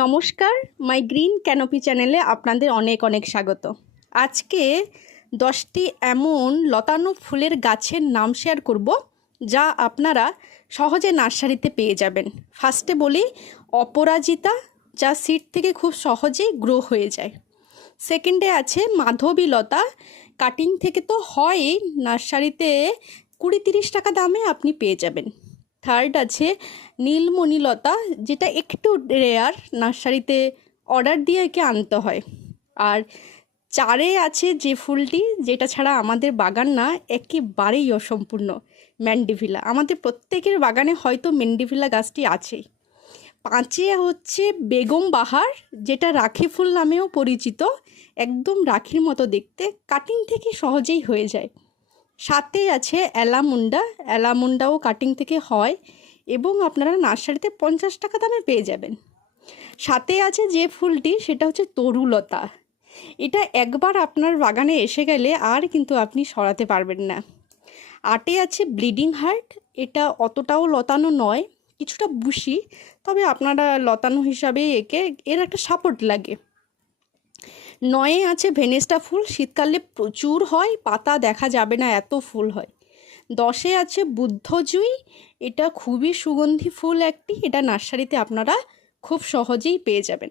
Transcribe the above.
নমস্কার, মাই green canopy চ্যানেলে আপনাদের অনেক অনেক স্বাগত। আজকে 10টি এমন লতানো ফুলের গাছের নাম শেয়ার করব যা আপনারা সহজে নার্সারিতে পেয়ে যাবেন। ফার্স্টে বলি অপরাজিতা, যা সিড থেকে খুব সহজেই গ্রো হয়ে যায়। সেকেন্ডে আছে মাধবী লতা, কাটিং থেকে তো হয়ই, নার্সারিতে 20-30 টাকা দামে আপনি পেয়ে যাবেন। থার্ড আছে নীলমণি লতা, যেটা একটু রেয়ার, নার্সারিতে অর্ডার দিয়ে একে আনতে হয়। আর চারে আছে যে ফুলটি, যেটা ছাড়া আমাদের বাগান না একেবারেই অসম্পূর্ণ, ম্যান্ডিভিলা। আমাদের প্রত্যেকের বাগানে হয়তো ম্যান্ডিভিলা গাছটি আছেই। পাঁচে হচ্ছে বেগম বাহার, যেটা রাখি ফুল নামেও পরিচিত, একদম রাখির মতো দেখতে, কাটিং থেকে সহজেই হয়ে যায়। সাথে আছে অ্যালামুন্ডা, অ্যালামুন্ডাও কাটিং থেকে হয় এবং আপনারা নার্সারিতে 50 টাকা দামে পেয়ে যাবেন। সাথে আছে যে ফুলটি, সেটা হচ্ছে তরুলতা। এটা একবার আপনার বাগানে এসে গেলে আর কিন্তু আপনি সরাতে পারবেন না। আটে আছে ব্লিডিং হার্ট, এটা অতটাও লতানো নয়, কিছুটা বুশি, তবে আপনারা লতানো হিসাবে এর একটা সাপোর্ট লাগে। নয়ে আছে ভেনেস্টা ফুল, শীতকালে প্রচুর হয়, পাতা দেখা যাবে না এত ফুল হয়। 10এ আছে বুদ্ধজুই, এটা খুবই সুগন্ধি ফুল একটি, এটা নার্সারিতে আপনারা খুব সহজেই পেয়ে যাবেন।